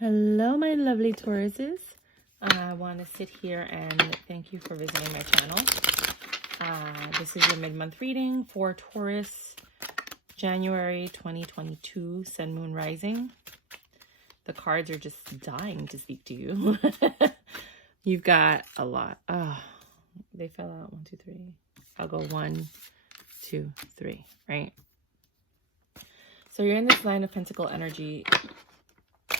Hello, my lovely Tauruses. I want to sit here and thank you for visiting my channel. This is your mid-month reading for Taurus, January 2022, Sun, Moon, Rising. The cards are just dying to speak to you. You've got a lot. Oh, they fell out. 1, 2, 3. I'll go 1, 2, 3, right? So you're in this Nine of Pentacle energy.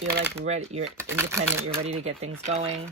You're like ready, you're independent, you're ready to get things going.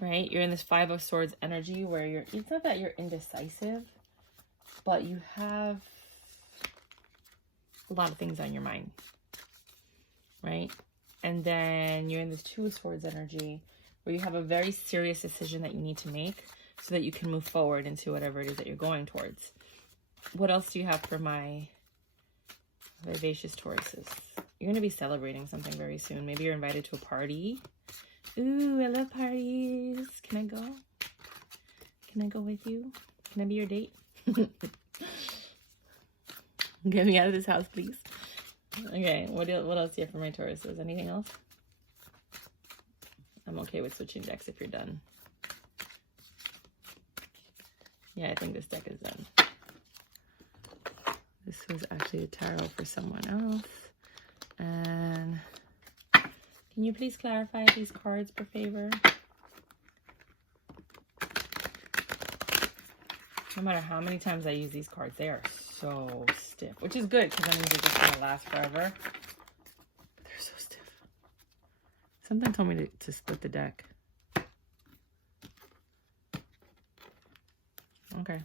Right? You're in this Five of Swords energy where it's not that you're indecisive, but you have a lot of things on your mind. Right? And then you're in this Two of Swords energy where you have a very serious decision that you need to make so that you can move forward into whatever it is that you're going towards. What else do you have for my vivacious Tauruses? You're going to be celebrating something very soon. Maybe you're invited to a party. Ooh, I love parties. Can I go? Can I go with you? Can I be your date? Get me out of this house, please. Okay, what else do you have for my Tauruses? Anything else? I'm okay with switching decks if you're done. Yeah, I think this deck is done. This was actually a tarot for someone else. And can you please clarify these cards per favor? No matter how many times I use these cards, they are so stiff. Which is good, because that means they're just going to last forever. But they're so stiff. Something told me to split the deck. Okay.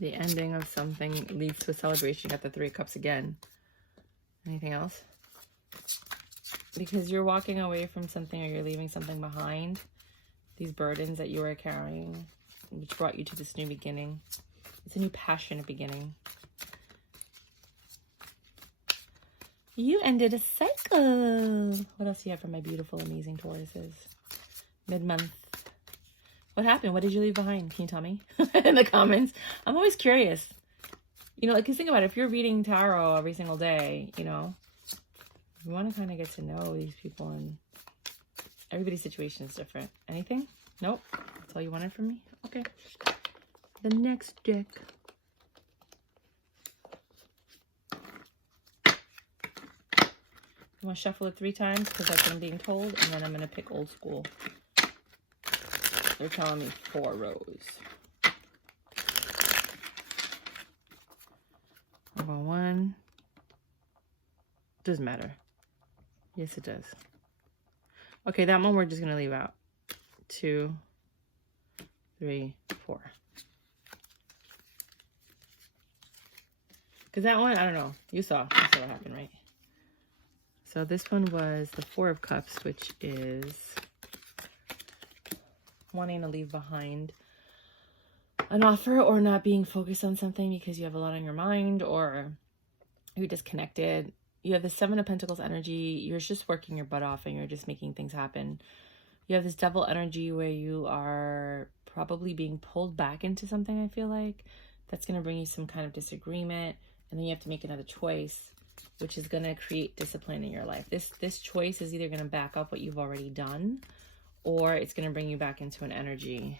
The ending of something leads to a celebration. You got the Three of Cups again. Anything else? Because you're walking away from something or you're leaving something behind. These burdens that you were carrying, which brought you to this new beginning. It's a new passionate beginning. You ended a cycle. What else do you have for my beautiful, amazing Tauruses? Mid-month. What happened? What did you leave behind? Can you tell me in the comments? I'm always curious. You know, because think about it. If you're reading tarot every single day, you know, you want to kind of get to know these people, and everybody's situation is different. Anything? Nope. That's all you wanted from me? Okay. The next deck. I'm going to shuffle it 3 times because that's what I'm being told, and then I'm going to pick old school. They're telling me 4 rows. I'll go 1. Doesn't matter. Yes, it does. Okay, that one we're just going to leave out. 2, 3, 4. Because that one, I don't know. You saw what happened, right? So this one was the 4 of Cups, which is wanting to leave behind an offer or not being focused on something because you have a lot on your mind or you're disconnected. You have the 7 of Pentacles energy. You're just working your butt off and you're just making things happen. You have this Devil energy where you are probably being pulled back into something, I feel like. That's going to bring you some kind of disagreement. And then you have to make another choice, which is going to create discipline in your life. This choice is either going to back up what you've already done, or it's going to bring you back into an energy.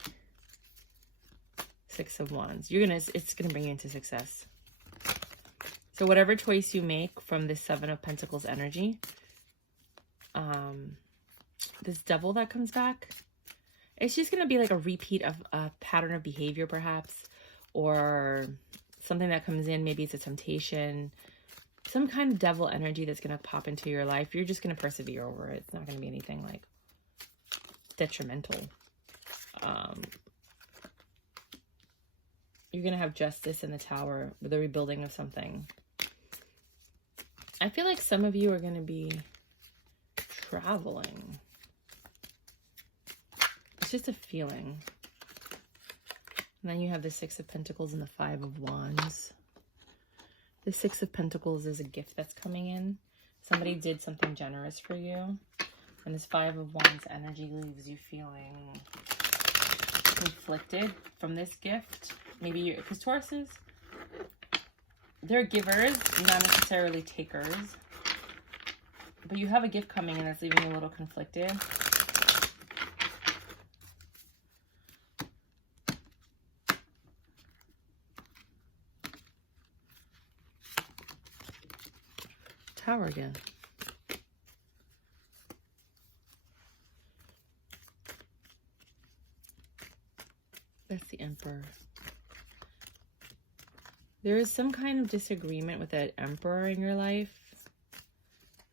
6 of Wands. It's going to bring you into success. So whatever choice you make from this 7 of Pentacles energy, this Devil that comes back, it's just going to be like a repeat of a pattern of behavior perhaps, or something that comes in. Maybe it's a temptation, some kind of Devil energy that's going to pop into your life. You're just going to persevere over it. It's not going to be anything like detrimental. You're going to have Justice in the Tower with the rebuilding of something. I feel like some of you are going to be traveling. It's just a feeling. And then you have the 6 of Pentacles and the 5 of Wands. The 6 of Pentacles is a gift that's coming in. Somebody did something generous for you. And this 5 of Wands energy leaves you feeling conflicted from this gift. Maybe you're, because Tauruses, they're givers, not necessarily takers. But you have a gift coming and that's leaving you a little conflicted. Tower again. That's the Emperor. There is some kind of disagreement with that Emperor in your life.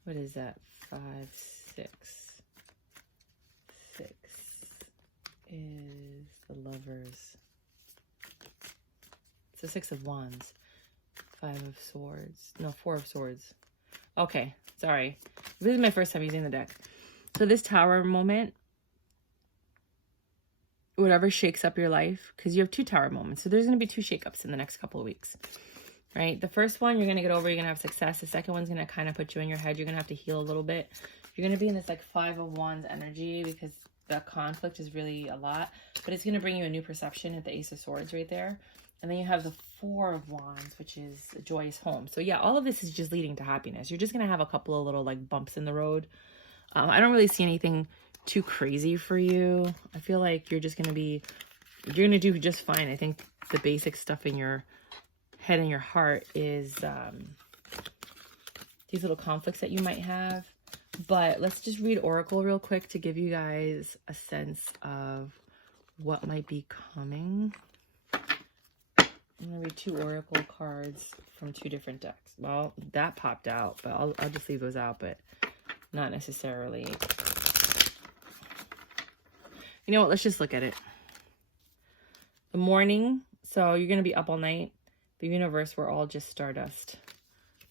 What is that? 5, 6. 6 is the Lovers. It's the 6 of Wands. 5 of Swords. No, 4 of Swords. Okay, sorry. This is my first time using the deck. So this Tower moment, whatever shakes up your life, because you have 2 Tower moments. So there's going to be 2 shakeups in the next couple of weeks. Right? The first one, you're going to get over, you're going to have success. The second one's going to kind of put you in your head. You're going to have to heal a little bit. You're going to be in this like 5 of Wands energy because the conflict is really a lot. But it's going to bring you a new perception at the Ace of Swords right there. And then you have the 4 of Wands, which is a joyous home. So yeah, all of this is just leading to happiness. You're just going to have a couple of little like bumps in the road. I don't really see anything too crazy for you. I feel like you're just going to be, you're going to do just fine. I think the basic stuff in your head and your heart is these little conflicts that you might have. But let's just read Oracle real quick to give you guys a sense of what might be coming. I'm going to read 2 Oracle cards from 2 different decks. Well, that popped out, but I'll just leave those out, but not necessarily. You know what? Let's just look at it. The morning. So you're going to be up all night. The universe, we're all just stardust.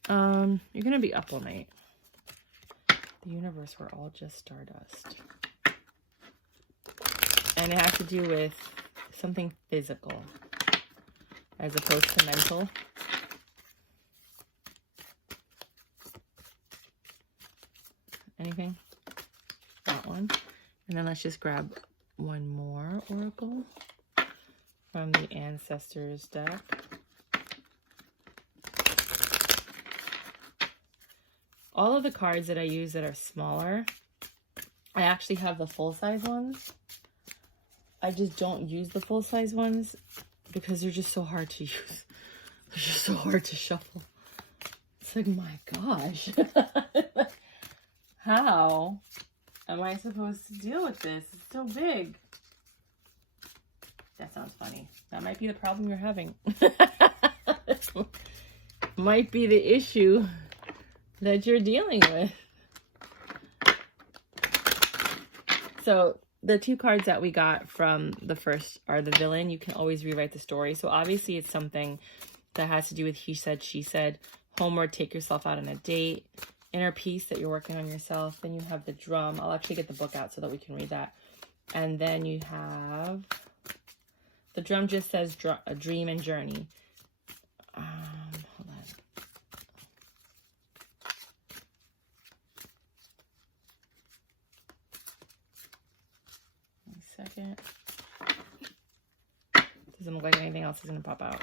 You're going to be up all night. The universe, we're all just stardust. And it has to do with something physical as opposed to mental. Anything? That one. And then let's just grab one more Oracle from the Ancestors deck. All of the cards that I use that are smaller, I actually have the full-size ones. I just don't use the full-size ones because they're just so hard to use. They're just so hard to shuffle. It's like, my gosh. How am I supposed to deal with this? It's so big. That sounds funny. That might be the problem you're having. Might be the issue that you're dealing with. So the 2 cards that we got from the first are the Villain. You can always rewrite the story. So obviously it's something that has to do with he said, she said, homeward, take yourself out on a date, inner peace that you're working on yourself. Then you have the Drum. I'll actually get the book out so that we can read that. And then you have the Drum just says a dream and journey. Hold on. Second. Doesn't look like anything else is going to pop out.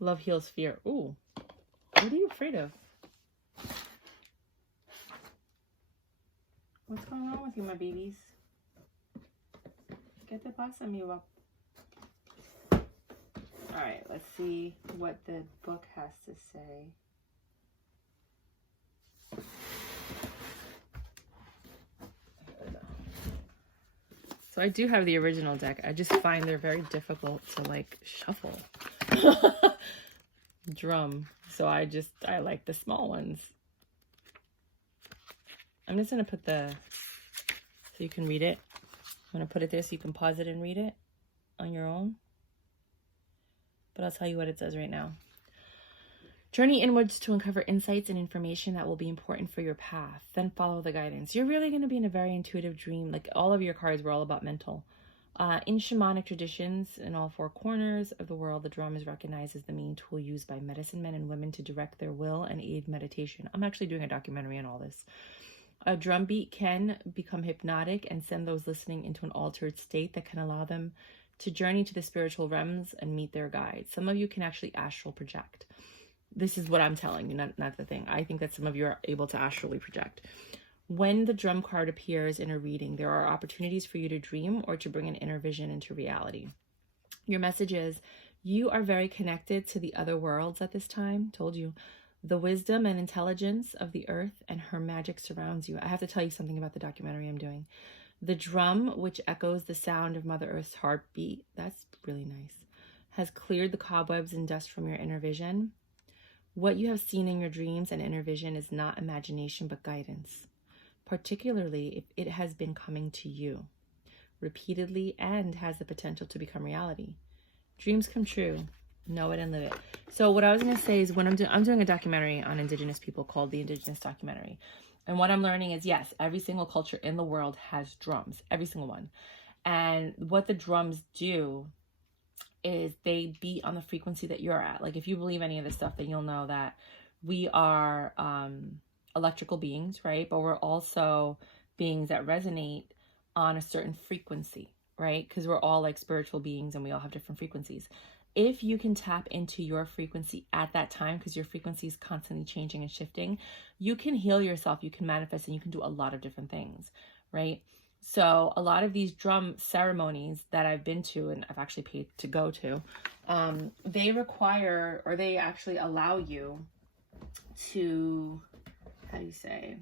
Love heals fear. Ooh. What are you afraid of? What's going on with you, my babies? ¿Qué te pasa, mi guapo? Alright, let's see what the book has to say. So I do have the original deck. I just find they're very difficult to like shuffle. Drum. So I like the small ones. I'm just going to put so you can read it. I'm going to put it there so you can pause it and read it on your own. But I'll tell you what it says right now. Journey inwards to uncover insights and information that will be important for your path. Then follow the guidance. You're really going to be in a very intuitive dream. Like all of your cards were all about mental. In shamanic traditions, in all four corners of the world, the drum is recognized as the main tool used by medicine men and women to direct their will and aid meditation. I'm actually doing a documentary on all this. A drum beat can become hypnotic and send those listening into an altered state that can allow them to journey to the spiritual realms and meet their guides. Some of you can actually astral project. This is what I'm telling you, not the thing. I think that some of you are able to astrally project. When the drum card appears in a reading, there are opportunities for you to dream or to bring an inner vision into reality. Your message is, you are very connected to the other worlds at this time. Told you. The wisdom and intelligence of the earth and her magic surrounds you. I have to tell you something about the documentary I'm doing. The drum, which echoes the sound of Mother Earth's heartbeat, that's really nice, has cleared the cobwebs and dust from your inner vision. What you have seen in your dreams and inner vision is not imagination, but guidance. Particularly if it has been coming to you repeatedly and has the potential to become reality. Dreams come true. Know it and live it. So what I was going to say is, when I'm doing a documentary on Indigenous people called the Indigenous Documentary. And what I'm learning is, yes, every single culture in the world has drums. Every single one. And what the drums do is they beat on the frequency that you're at. Like, if you believe any of this stuff, then you'll know that we are electrical beings, right? But we're also beings that resonate on a certain frequency, right? Because we're all like spiritual beings and we all have different frequencies. If you can tap into your frequency at that time, because your frequency is constantly changing and shifting, you can heal yourself, you can manifest, and you can do a lot of different things, right? So a lot of these drum ceremonies that I've been to, and I've actually paid to go to, they require, or they actually allow you to, how do you say,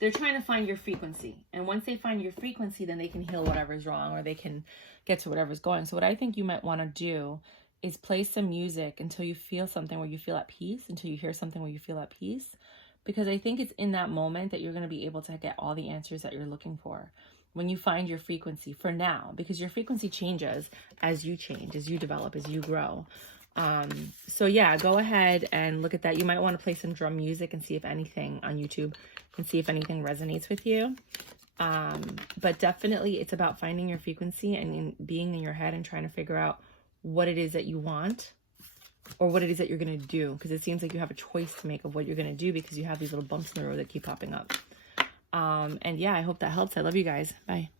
they're trying to find your frequency. And once they find your frequency, then they can heal whatever's wrong, or they can get to whatever's going. So what I think you might want to do is play some music until you feel something where you feel at peace, until you hear something where you feel at peace. Because I think it's in that moment that you're going to be able to get all the answers that you're looking for. When you find your frequency for now, because your frequency changes as you change, as you develop, as you grow. So yeah, go ahead and look at that. You might want to play some drum music and see if anything on YouTube, and see if anything resonates with you. But definitely it's about finding your frequency and being in your head and trying to figure out what it is that you want, or what it is that you're going to do. Because it seems like you have a choice to make of what you're going to do, because you have these little bumps in the road that keep popping up. And yeah, I hope that helps. I love you guys. Bye.